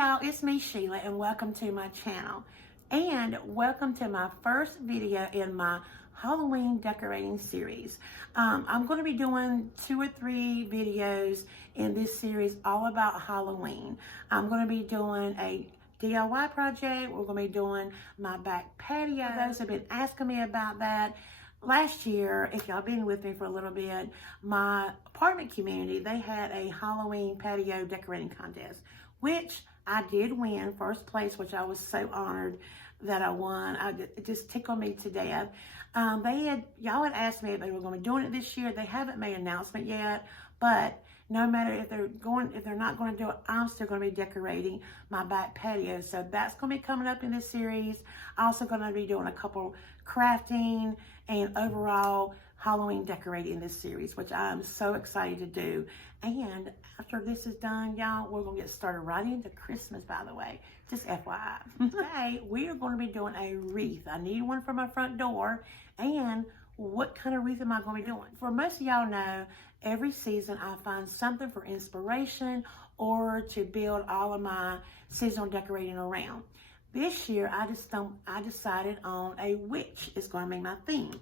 y'all, it's me Sheila and welcome to my channel and welcome to my first video in my Halloween decorating series. I'm going to be doing 2 or 3 videos in this series all about Halloween. I'm going to be doing a DIY project. We're going to be doing my back patio. Those have been asking me about that. Last year, if y'all been with me for a little bit, my apartment community, they had a Halloween patio decorating contest, which I did win first place, which I was so honored that I won. It just tickled me to death. Y'all had asked me if they were going to be doing it this year. They haven't made an announcement yet, but no matter if they're not going to do it, I'm still going to be decorating my back patio. So that's going to be coming up in this series. I'm also going to be doing a couple crafting and overall Halloween decorating in this series, which I'm so excited to do. And after this is done, y'all, we're going to get started right into Christmas, by the way. Just FYI. Today, we are going to be doing a wreath. I need one for my front door. And what kind of wreath am I going to be doing? For most of y'all know, every season I find something for inspiration or to build all of my seasonal decorating around. This year, I decided on a witch is going to be my theme.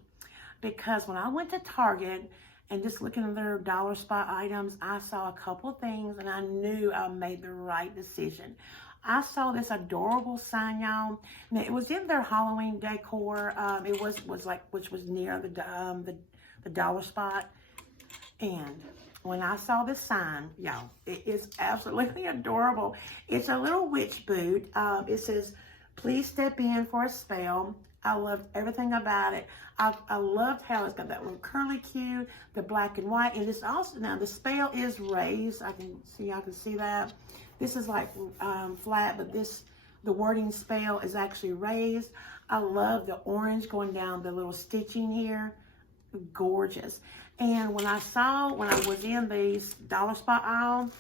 Because when I went to Target and just looking at their dollar spot items, I saw a couple things and I knew I made the right decision. I saw this adorable sign, y'all. Now, it was in their Halloween decor. It was like, which was near the dollar spot. And when I saw this sign, y'all, it is absolutely adorable. It's a little witch boot. It says, "Please step in for a spell." I loved everything about it. I loved how it's got that little curly Q, the black and white, and this also, now the spell is raised. Y'all can see that. This is like flat, but the wording spell is actually raised. I love the orange going down the little stitching here. Gorgeous. And when I was in the dollar spot aisle,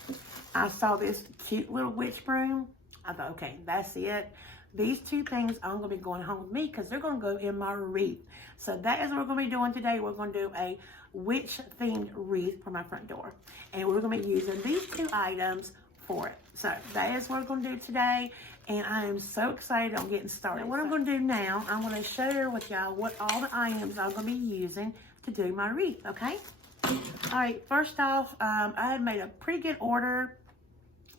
I saw this cute little witch broom. I thought, okay, that's it. These 2 things I'm going to be going home with me because they're going to go in my wreath. So that is what we're going to be doing today. We're going to do a witch-themed wreath for my front door. And we're going to be using these 2 items for it. So that is what we're going to do today. And I am so excited on getting started. What I'm going to do now, I'm going to share with y'all what all the items I'm going to be using to do my wreath, okay? All right, first off, I had made a pretty good order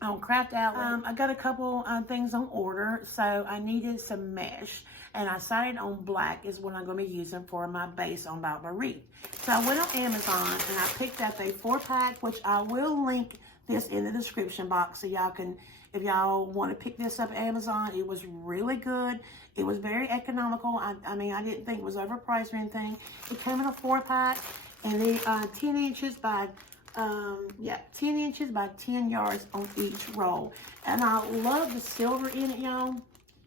on Craft Outlet. I got a couple things on order, so I needed some mesh, and I decided on black is what I'm going to be using for my base on my wreath. So I went on Amazon and I picked up a 4-pack, which I will link this in the description box so y'all can, if y'all want to pick this up at Amazon. It was really good. It was very economical. I mean, I didn't think it was overpriced or anything. It came in a 4-pack, and the 10 inches by 10 inches by 10 yards on each roll. And I love the silver in it, y'all.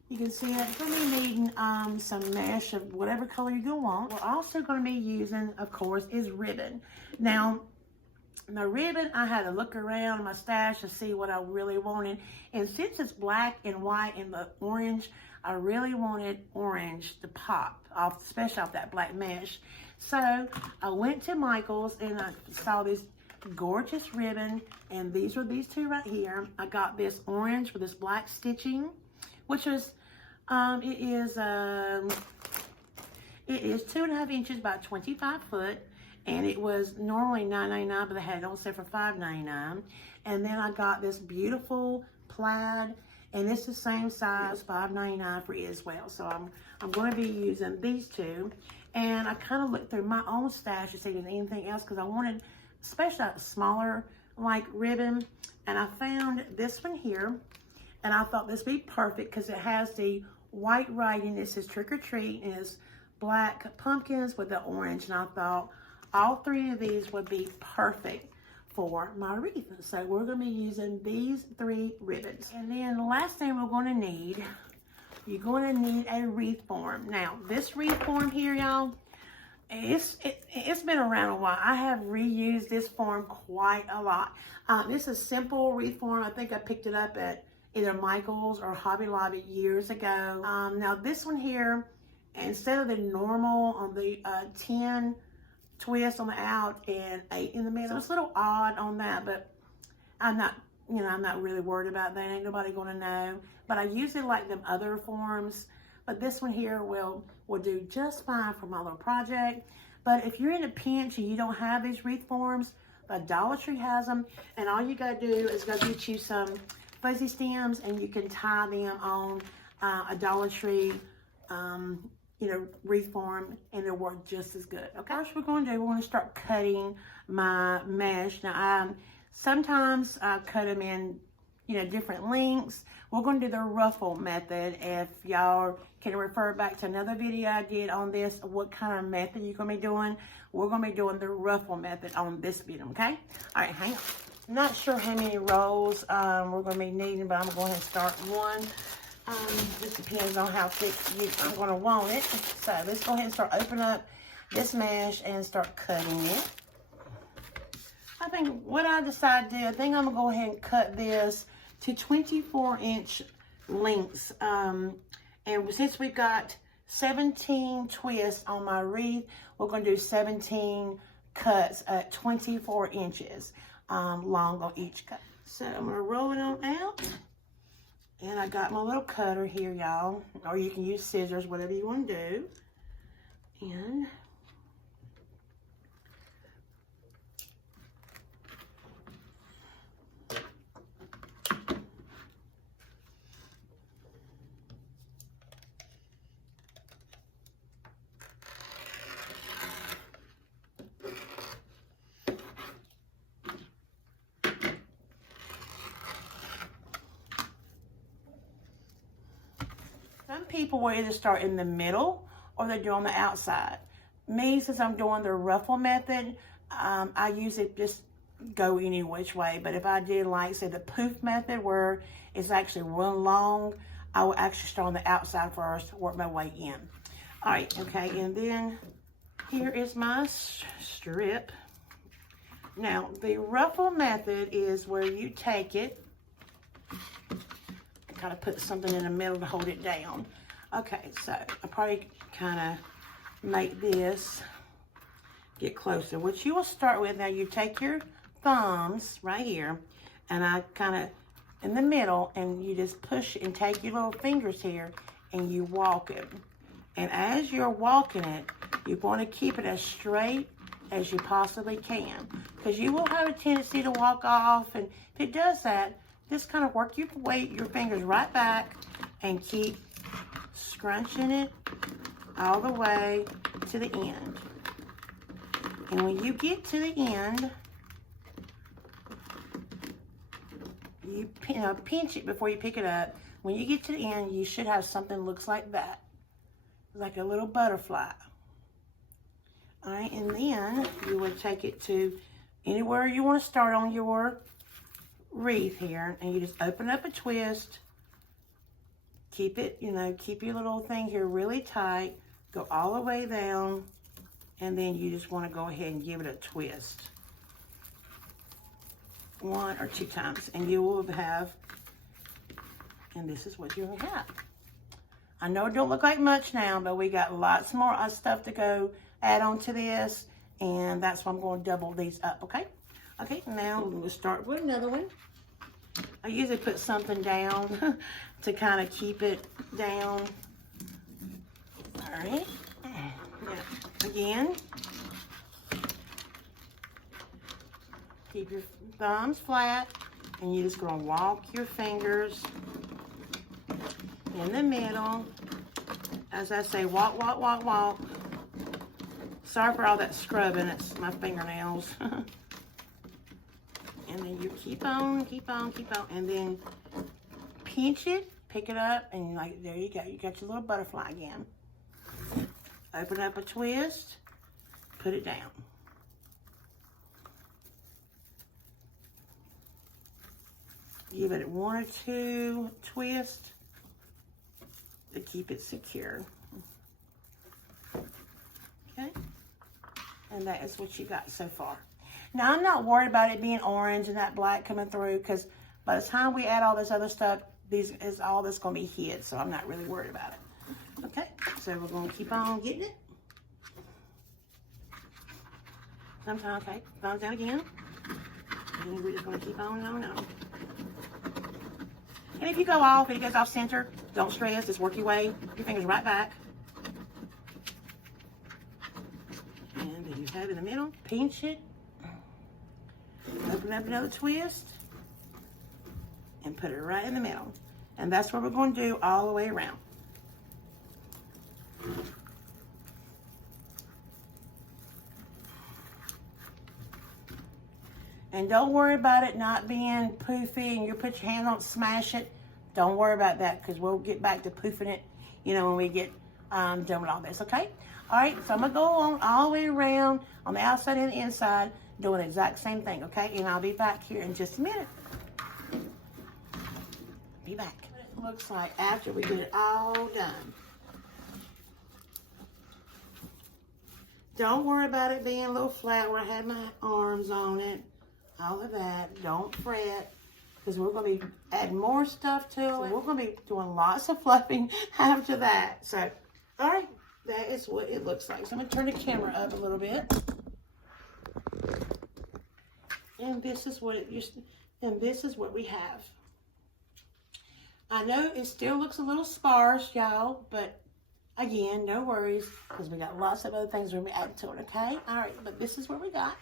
You can see it. We're going to be needing some mesh of whatever color you're going to want. We're also going to be using, of course, is ribbon. Now, the ribbon, I had to look around my stash to see what I really wanted. And since it's black and white and the orange, I really wanted orange to pop off, especially off that black mesh. So I went to Michael's and I saw this gorgeous ribbon, and these are these 2 right here. I got this orange with this black stitching, which is it is 2.5 inches by 25 foot, and it was normally $9.99, but they had it on sale for $5.99. And then I got this beautiful plaid, and it's the same size, $5.99 for it as well. So I'm going to be using these 2, and I kind of looked through my own stash to see if there's anything else because I wanted especially a smaller like ribbon, and I found this one here, and I thought this would be perfect because it has the white writing. It says trick or treat, and it's black pumpkins with the orange, and I thought all 3 of these would be perfect for my wreath. So we're going to be using these 3 ribbons. And then the last thing we're going to need, you're going to need a wreath form. Now this wreath form here, y'all, it's been around a while. I have reused this form quite a lot. This is simple wreath form. I think I picked it up at either Michael's or Hobby Lobby years ago. Now this one here, instead of the normal on the 10 twist on the out and 8 in the middle, so it's a little odd on that, but I'm not you know, I'm not really worried about that. Ain't nobody gonna know. But I usually like them other forms. But this one here will do just fine for my little project. But if you're in a pinch and you don't have these wreath forms, the Dollar Tree has them. And all you gotta do is go get you some fuzzy stems and you can tie them on a Dollar Tree, you know, wreath form, and it'll work just as good. Okay, first we're gonna start cutting my mesh. Now, sometimes I cut them in, you know, different lengths. We're going to do the Ruffle Method. If y'all can refer back to another video I did on this, what kind of method you're going to be doing, we're going to be doing the Ruffle Method on this video, okay? All right, hang on. I'm not sure how many rolls we're going to be needing, but I'm going to go ahead and start one. Just depends on how thick I'm going to want it. So let's go ahead and start opening up this mesh and start cutting it. I think what I decided to do, I think I'm going to go ahead and cut this to 24-inch lengths. And since we've got 17 twists on my wreath, we're going to do 17 cuts at 24 inches long on each cut. So I'm going to roll it on out. And I got my little cutter here, y'all. Or you can use scissors, whatever you want to do. And some people will either start in the middle or they do on the outside. Me, since I'm doing the Ruffle Method, I usually just go any which way. But if I did like, say, the poof method where it's actually one long, I will actually start on the outside first, work my way in. All right, okay, and then here is my strip. Now, the Ruffle Method is where you take it, kind of put something in the middle to hold it down. Okay, so I probably kind of make this get closer. What you will start with, now you take your thumbs right here, and I kind of in the middle, and you just push and take your little fingers here, and you walk it. And as you're walking it, you want to keep it as straight as you possibly can, because you will have a tendency to walk off, and if it does that, just kind of work your fingers right back and keep scrunching it all the way to the end. And when you get to the end, you pinch it before you pick it up. When you get to the end, you should have something that looks like that, like a little butterfly. All right, and then you would take it to anywhere you want to start on your wreath here, and you just open up a twist, keep it, keep your little thing here really tight, go all the way down, and then you just want to go ahead and give it a twist 1 or 2 times, and you will have, and this is what you'll have. I know it don't look like much now, but we got lots more stuff to go add on to this, and that's why I'm going to double these up, okay? Okay, now we'll start with another one. I usually put something down to kind of keep it down. All right. Now, again, keep your thumbs flat, and you're just going to walk your fingers in the middle. As I say, walk, walk, walk, walk. Sorry for all that scrubbing. It's my fingernails. And then you keep on, and then pinch it, pick it up, and there you go. You got your little butterfly again. Open up a twist, put it down. Give it 1 or 2 twists to keep it secure. Okay, and that is what you got so far. Now, I'm not worried about it being orange and that black coming through, because by the time we add all this other stuff, this is all that's going to be hid, so I'm not really worried about it. Okay, so we're going to keep on getting it. Sometimes, okay, thumbs down again. And we're just going to keep on. And if you go off, if it goes off center, don't stress. Just work your way, your fingers right back. And then you have in the middle, pinch it, open up another twist, and put it right in the middle. And that's what we're going to do all the way around. And don't worry about it not being poofy and you put your hand on it, smash it. Don't worry about that because we'll get back to poofing it, you know, when we get done with all this, okay? All right, so I'm going to go on all the way around on the outside and the inside, doing the exact same thing, okay? And I'll be back here in just a minute. Be back. What it looks like after we get it all done. Don't worry about it being a little flat where I had my arms on it. All of that. Don't fret, because we're going to be adding more stuff to it. So we're going to be doing lots of fluffing after that. So, all right, that is what it looks like. So I'm going to turn the camera up a little bit. And this is what we have. I know it still looks a little sparse, y'all, but again, no worries, because we got lots of other things we're going to be adding to it, okay? All right, but this is what we got.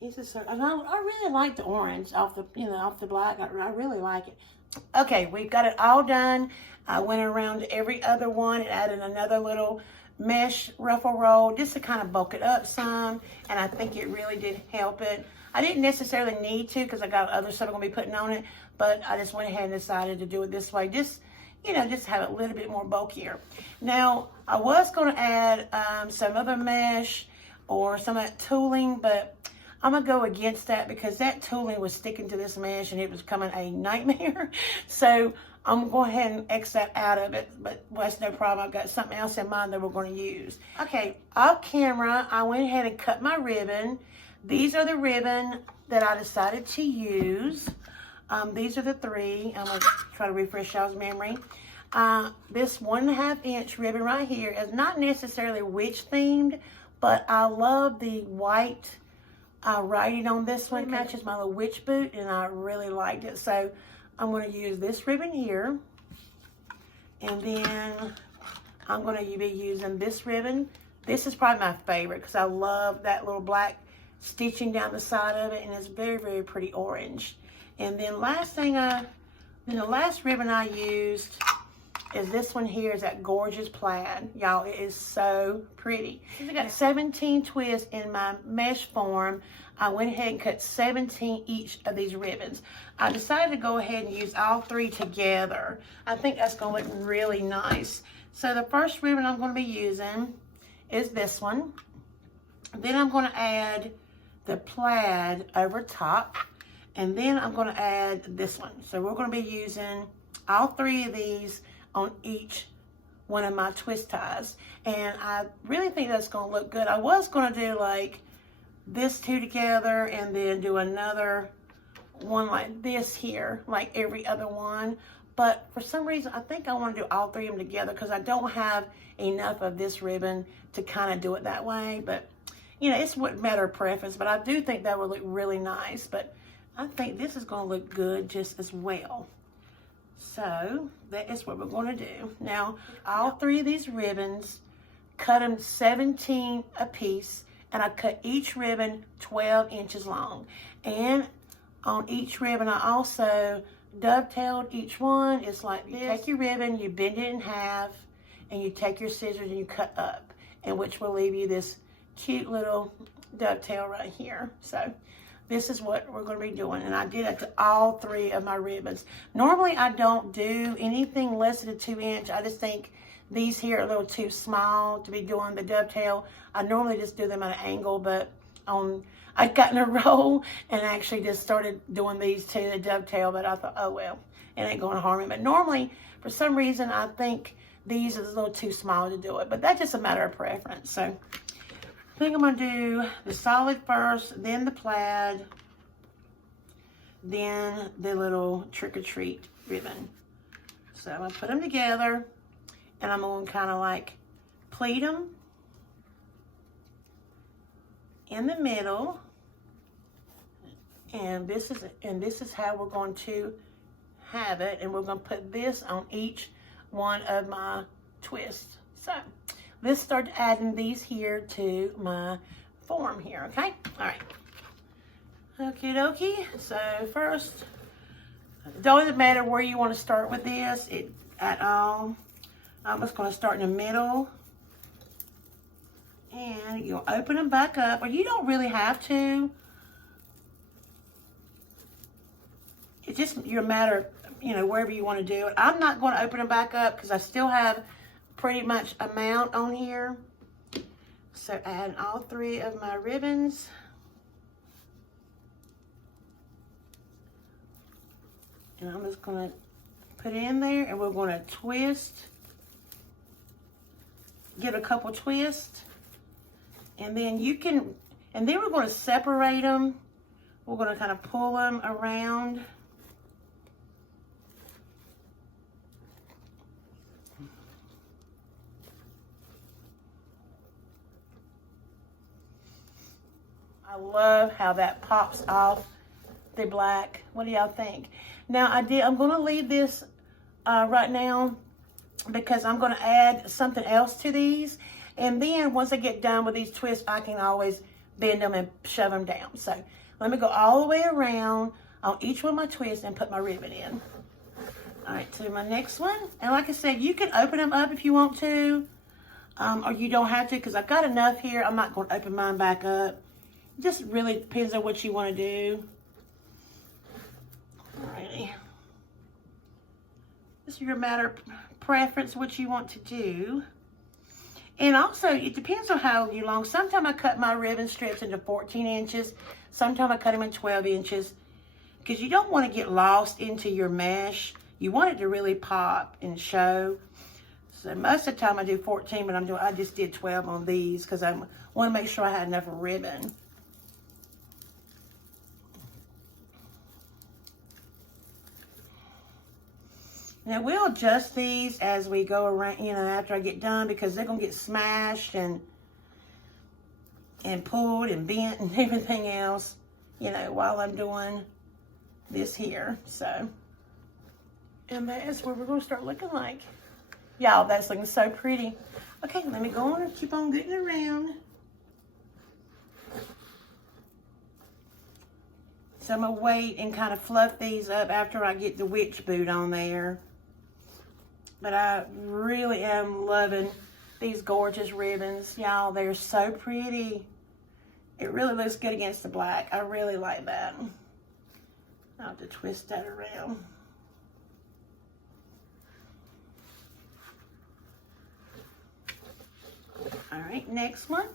I really like the orange off the black. I really like it. Okay, we've got it all done. I went around every other one and added another little mesh ruffle roll just to kind of bulk it up some, and I think it really did help it. I didn't necessarily need to because I got other stuff I'm going to be putting on it, but I just went ahead and decided to do it this way. Just have it a little bit more bulkier. Now, I was going to add some other mesh or some of that tooling, but I'm going to go against that because that tooling was sticking to this mesh and it was becoming a nightmare. So I'm going to go ahead and X that out of it, but that's no problem. I've got something else in mind that we're going to use. Okay, off camera, I went ahead and cut my ribbon. These are the ribbon that I decided to use. These are the three. I'm going to try to refresh y'all's memory. This 1.5 inch ribbon right here is not necessarily witch themed, but I love the white writing on this one. It matches my little witch boot, and I really liked it. So I'm going to use this ribbon here, and then I'm going to be using this ribbon. This is probably my favorite because I love that little black stitching down the side of it, and it's very, very pretty orange. And then the last ribbon I used is this one here, is that gorgeous plaid. Y'all, it is so pretty. I got 17 twists in my mesh form. I went ahead and cut 17 each of these ribbons. I decided to go ahead and use all three together. I think that's going to look really nice. So the first ribbon I'm going to be using is this one. Then I'm going to add the plaid over top. And then I'm going to add this one. So we're going to be using all three of these on each one of my twist ties. And I really think that's going to look good. I was going to do like this two together and then do another one like this here, like every other one. But for some reason, I think I want to do all three of them together because I don't have enough of this ribbon to kind of do it that way. But, you know, it's what matter of preference. But I do think that would look really nice. But I think this is going to look good just as well. So that is what we're going to do. Now, all three of these ribbons, cut them 17 a piece, and I cut each ribbon 12 inches long. And on each ribbon, I also dovetailed each one. It's like you take your ribbon, you bend it in half, and you take your scissors and you cut up, and which will leave you this cute little dovetail right here. So this is what we're going to be doing, and I did it to all three of my ribbons. Normally, I don't do anything less than a 2 inch. I just think these here are a little too small to be doing the dovetail. I normally just do them at an angle, but I've gotten a roll and actually just started doing these two, the dovetail, but I thought, oh well, it ain't going to harm me. But normally, for some reason, I think these are a little too small to do it, but that's just a matter of preference. So I think I'm going to do the solid first, then the plaid, then the little trick-or-treat ribbon. So I'm going to put them together, and I'm going to kind of like pleat them in the middle. And this is how we're going to have it, and we're going to put this on each one of my twists. So let's start adding these here to my form here, okay? All right. Okie dokie. So first, it doesn't matter where you want to start with this at all. I'm just going to start in the middle. And you'll open them back up, or you don't really have to. It's just your matter, you know, wherever you want to do it. I'm not going to open them back up because I still have pretty much amount on here. So add all 3 of my ribbons. And I'm just going to put it in there, and we're going to twist. Give a couple twists. And then you can, and then we're going to separate them. We're going to kind of pull them around. I love how that pops off the black. What do y'all think? Now I'm going to leave this right now because I'm going to add something else to these. And then once I get done with these twists, I can always bend them and shove them down. So let me go all the way around on each one of my twists and put my ribbon in. All right, to my next one. And like I said, you can open them up if you want to, or you don't have to, because I've got enough here. I'm not going to open mine back up. It just really depends on what you want to do. Alrighty. This is your matter of preference, what you want to do. And also, it depends on how long. Sometimes I cut my ribbon strips into 14 inches. Sometimes I cut them in 12 inches. Because you don't want to get lost into your mesh. You want it to really pop and show. So most of the time I do 14, but I just did 12 on these because I want to make sure I had enough ribbon. Now we'll adjust these as we go around, you know, after I get done, because they're going to get smashed and pulled and bent and everything else, you know, while I'm doing this here. So, and that is what we're going to start looking like. Y'all, that's looking so pretty. Okay, let me go on and keep on getting around. So I'm going to wait and kind of fluff these up after I get the witch boot on there. But I really am loving these gorgeous ribbons. Y'all, they're so pretty. It really looks good against the black. I really like that. I'll have to twist that around. All right, next one.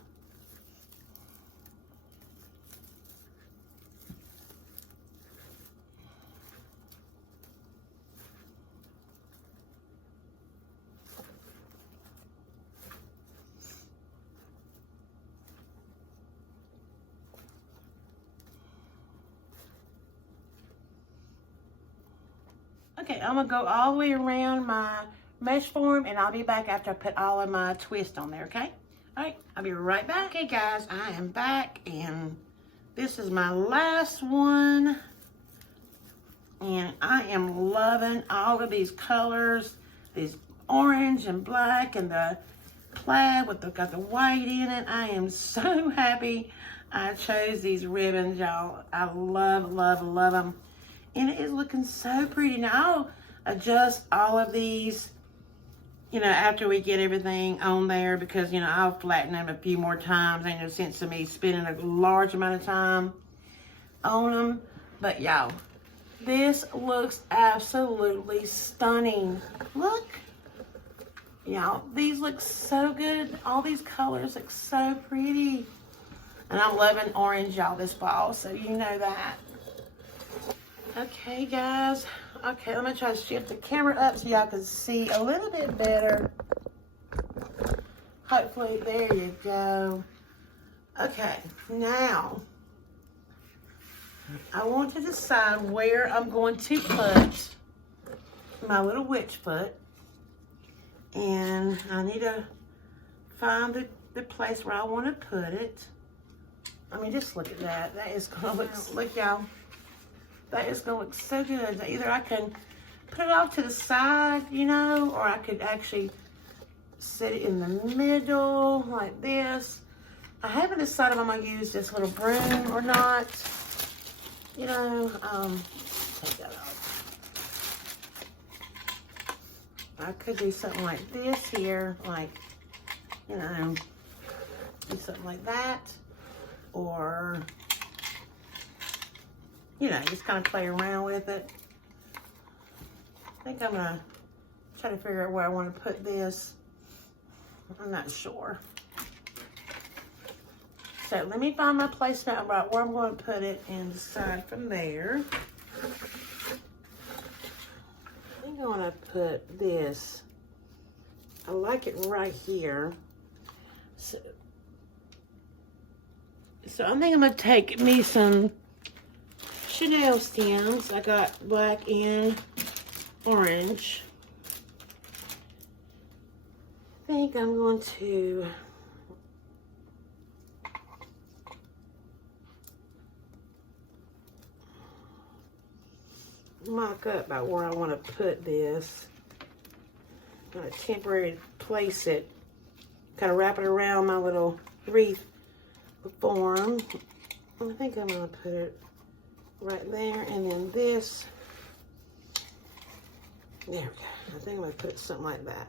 Okay, I'm going to go all the way around my mesh form, and I'll be back after I put all of my twist on there, okay? All right, I'll be right back. Okay, guys, I am back, and this is my last one. And I am loving all of these colors, these orange and black, and the plaid with got the white in it. I am so happy I chose these ribbons, y'all. I love, love, love them. And it is looking so pretty. Now, I'll adjust all of these, you know, after we get everything on there, because, you know, I'll flatten them a few more times. Ain't no sense of me spending a large amount of time on them. But, y'all, this looks absolutely stunning. Look. Y'all, these look so good. All these colors look so pretty. And I'm loving orange, y'all, this fall, so you know that. Okay, guys. Okay, let me try to shift the camera up so y'all can see a little bit better. Hopefully, there you go. Okay, now, I want to decide where I'm going to put my little witch foot. And I need to find the place where I want to put it. I mean, just look at that. That is going to look, y'all. That is going to look so good. Either I can put it off to the side, you know, or I could actually set it in the middle like this. I haven't decided if I'm gonna use this little broom or not. You know, take that off. I could do something like this here, like, you know, do something like that, or, you know, just kind of play around with it. I think I'm gonna try to figure out where I want to put this. I'm not sure. So let me find my placement about where I'm going to put it and decide from there. I'm going to put this. I like it right here. So I think I'm going to take me some Chanel stems. I got black and orange. I think I'm going to mock up about where I want to put this. I'm going to temporarily place it, kind of wrap it around my little wreath form. I think I'm going to put it right there, and then this. There we go. I think I'm going to put something like that.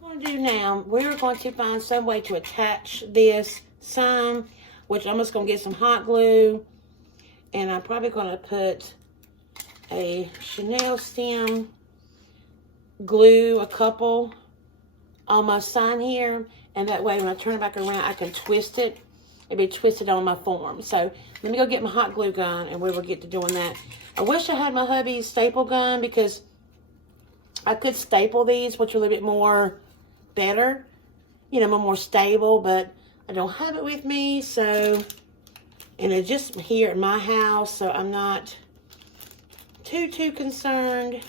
What I'm going to do now, we're going to find some way to attach this some, which I'm just going to get some hot glue. And I'm probably going to put a Chanel stem, glue a couple on my sign here. And that way when I turn it back around, I can twist it. It'll be twisted on my form. So let me go get my hot glue gun and we will get to doing that. I wish I had my hubby's staple gun because I could staple these, which are a little bit more better. You know, more stable, but I don't have it with me, so... And it's just here at my house, so I'm not too concerned.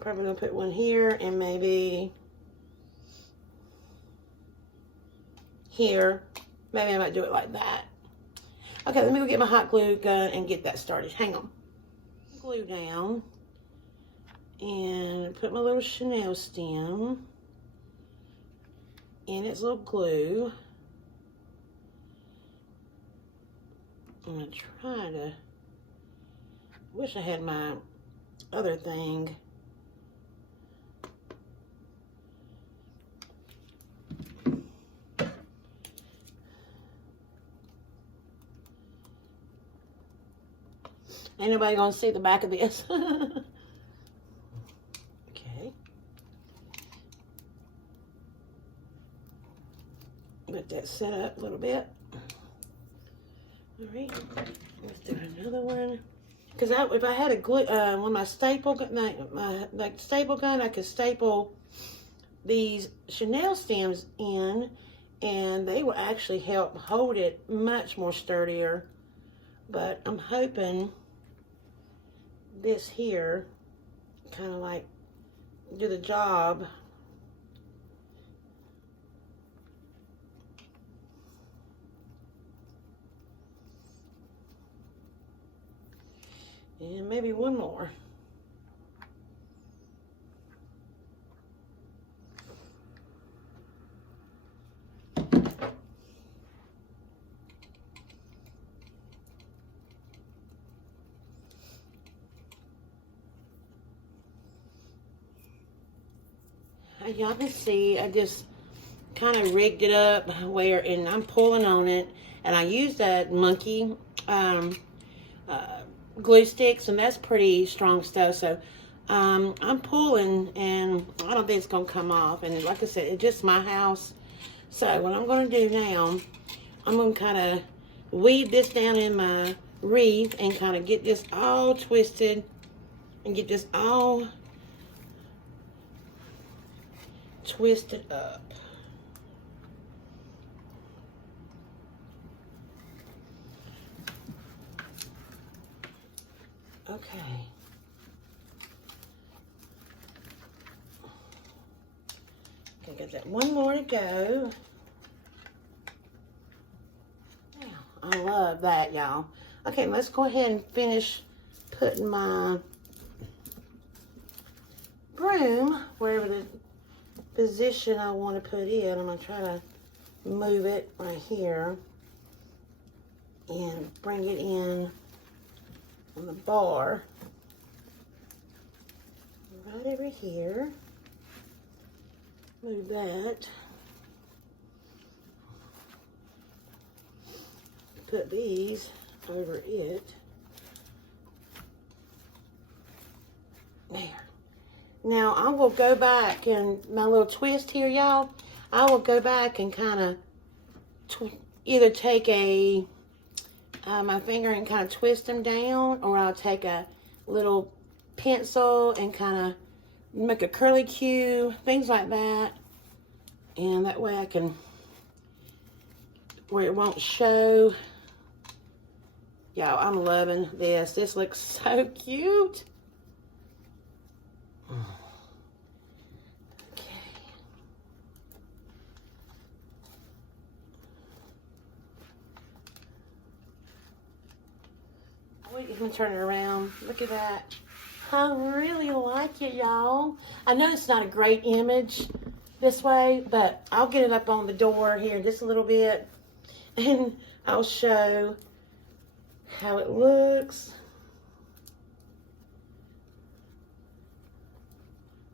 Probably gonna put one here and maybe here. Maybe I might do it like that. Okay, let me go get my hot glue gun and get that started. Hang on. Glue down and put my little Chanel stem in its little glue. I'm gonna try to, wish I had my other thing. Ain't nobody gonna see the back of this. Okay. Let that set up a little bit. All right, let's do another one. Because if I had a glue, with my staple gun, my staple gun, I could staple these Chanel stems in, and they will actually help hold it much more sturdier. But I'm hoping this here kind of like do the job. And maybe one more. Y'all can see I just kind of rigged it up where, and I'm pulling on it, and I use that monkey glue sticks, and that's pretty strong stuff. So I'm pulling, and I don't think it's gonna come off. And like I said, it's just my house. So what I'm gonna do now, I'm gonna kind of weave this down in my wreath and kind of get this all twisted and get this all twisted up. Okay. Okay, got that one more to go. Now, I love that, y'all. Okay, let's go ahead and finish putting my broom wherever the position I want to put it. I'm going to try to move it right here and bring it in on the bar right over here. Move that. Put these over it. There. Now I will go back and my little twist here, y'all. I will go back and kind of either take my finger and kind of twist them down, or I'll take a little pencil and kind of make a curly Q, things like that. And that way I can, where it won't show. Y'all, I'm loving this. This looks so cute. You can turn it around. Look at that. I really like it, y'all. I know it's not a great image this way, but I'll get it up on the door here in just a little bit, and I'll show how it looks.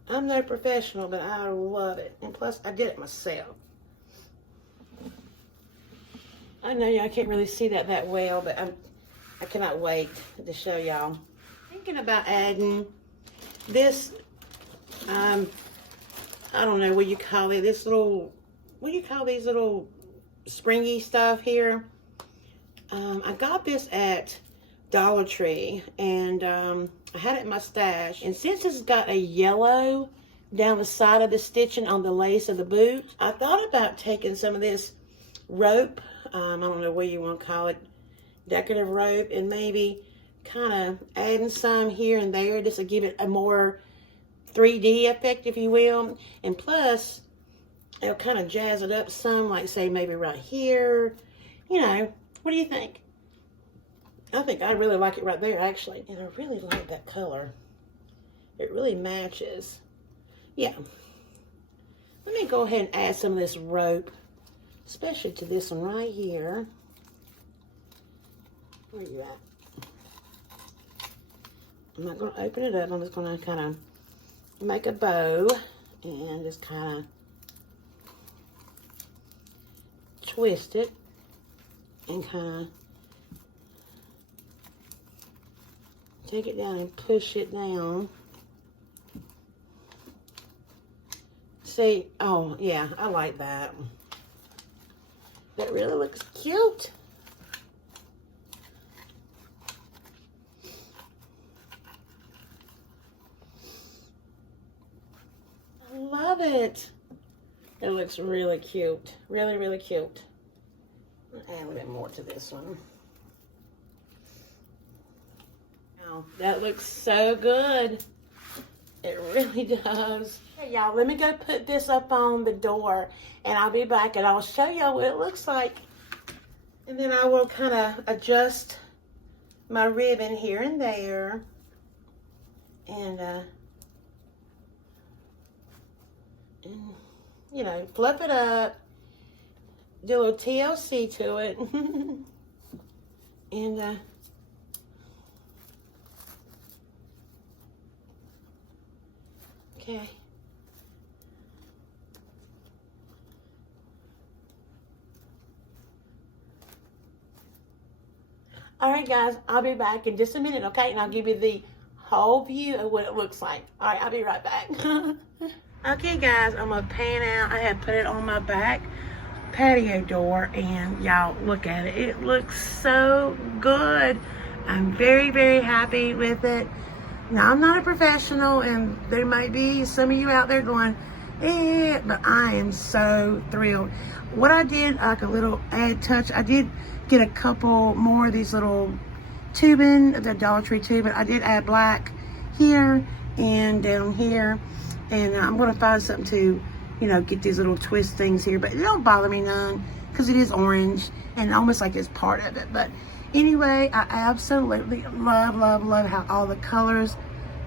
I'm no professional, but I love it. And plus, I did it myself. I know y'all can't really see that well, but I cannot wait to show y'all. Thinking about adding this, I don't know what you call it, this little, what do you call these little springy stuff here? I got this at Dollar Tree, and I had it in my stash. And since it's got a yellow down the side of the stitching on the lace of the boot, I thought about taking some of this rope, I don't know what you want to call it, decorative rope, and maybe kind of adding some here and there just to give it a more 3D effect, if you will. And plus, it'll kind of jazz it up some, like say maybe right here. You know, what do you think? I think I really like it right there, actually. And I really like that color. It really matches. Yeah. Let me go ahead and add some of this rope, especially to this one right here. Where you at? I'm not going to open it up. I'm just going to kind of make a bow and just kind of twist it and kind of take it down and push it down. See, oh yeah, I like that. That really looks cute. I love it. It looks really cute. Really, really cute. I'll add a little bit more to this one. Now, that looks so good. It really does. Hey, y'all, let me go put this up on the door, and I'll be back, and I'll show y'all what it looks like. And then I will kind of adjust my ribbon here and there. And you know, fluff it up, do a little TLC to it, and okay. All right, guys, I'll be back in just a minute, okay? And I'll give you the whole view of what it looks like. All right, I'll be right back. Okay, guys, I'm gonna pan out. I have put it on my back patio door, and y'all look at it. It looks so good. I'm very, very happy with it. Now, I'm not a professional, and there might be some of you out there going, eh, but I am so thrilled. What I did, like a little add touch, I did get a couple more of these little tubing, the Dollar Tree tubing. I did add black here and down here, and I'm going to find something to, you know, get these little twist things here, but it don't bother me none. because it is orange and almost like it's part of it. But anyway, I absolutely love how all the colors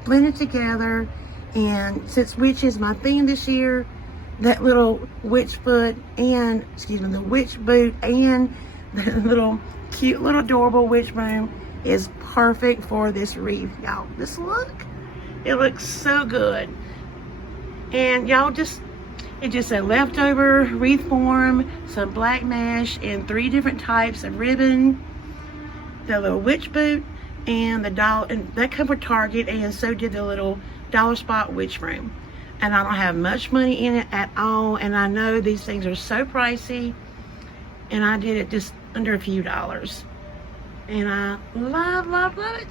blended together. And since witch is my theme this year, that little witch foot and, excuse me, the witch boot and the little cute little adorable witch broom is perfect for this wreath. Y'all, just look. It looks so good. And y'all, it's just a leftover wreath form, some black mesh, and 3 different types of ribbon, the little witch boot, and the doll, and that come from Target, and so did the little dollar spot witch broom. And I don't have much money in it at all, and I know these things are so pricey, and I did it just under a few dollars. And I love it.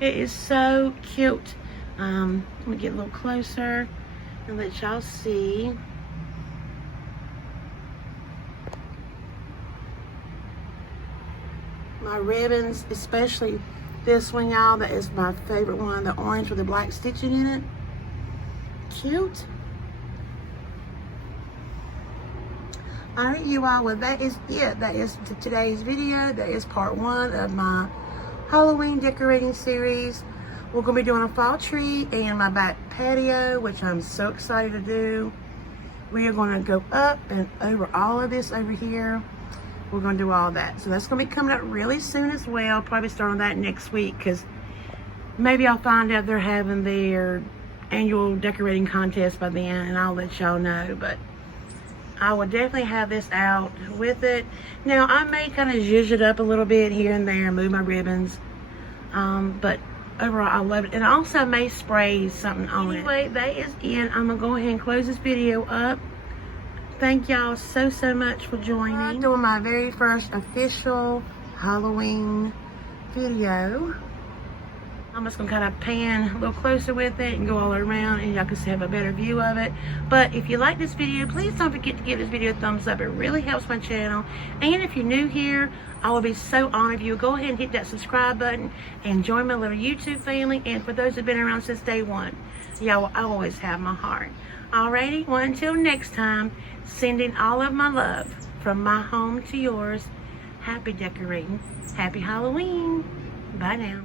It is so cute. Let me get a little closer and let y'all see. My ribbons, especially this one, y'all, that is my favorite one, the orange with the black stitching in it. Cute. Alright, you all, well, that is it. That is today's video. That is part 1 of my Halloween decorating series. We're going to be doing a fall tree and my back patio, which I'm so excited to do. We are going to go up and over all of this over here. We're going to do all that. So that's going to be coming up really soon as well. Probably starting that next week, because maybe I'll find out they're having their annual decorating contest by then, and I'll let y'all know. But I will definitely have this out with it. Now, I may kind of zhuzh it up a little bit here and there, move my ribbons. But overall, I love it. And I also may spray something on it. Anyway, that is it. I'm going to go ahead and close this video up. Thank y'all so much for joining. I'm doing my very first official Halloween video. I'm just going to kind of pan a little closer with it and go all around, and y'all can have a better view of it. But if you like this video, please don't forget to give this video a thumbs up. It really helps my channel. And if you're new here, I will be so honored if you go ahead and hit that subscribe button and join my little YouTube family. And for those who've been around since day one, y'all will always have my heart. Alrighty, well, until next time, sending all of my love from my home to yours. Happy decorating. Happy Halloween. Bye now.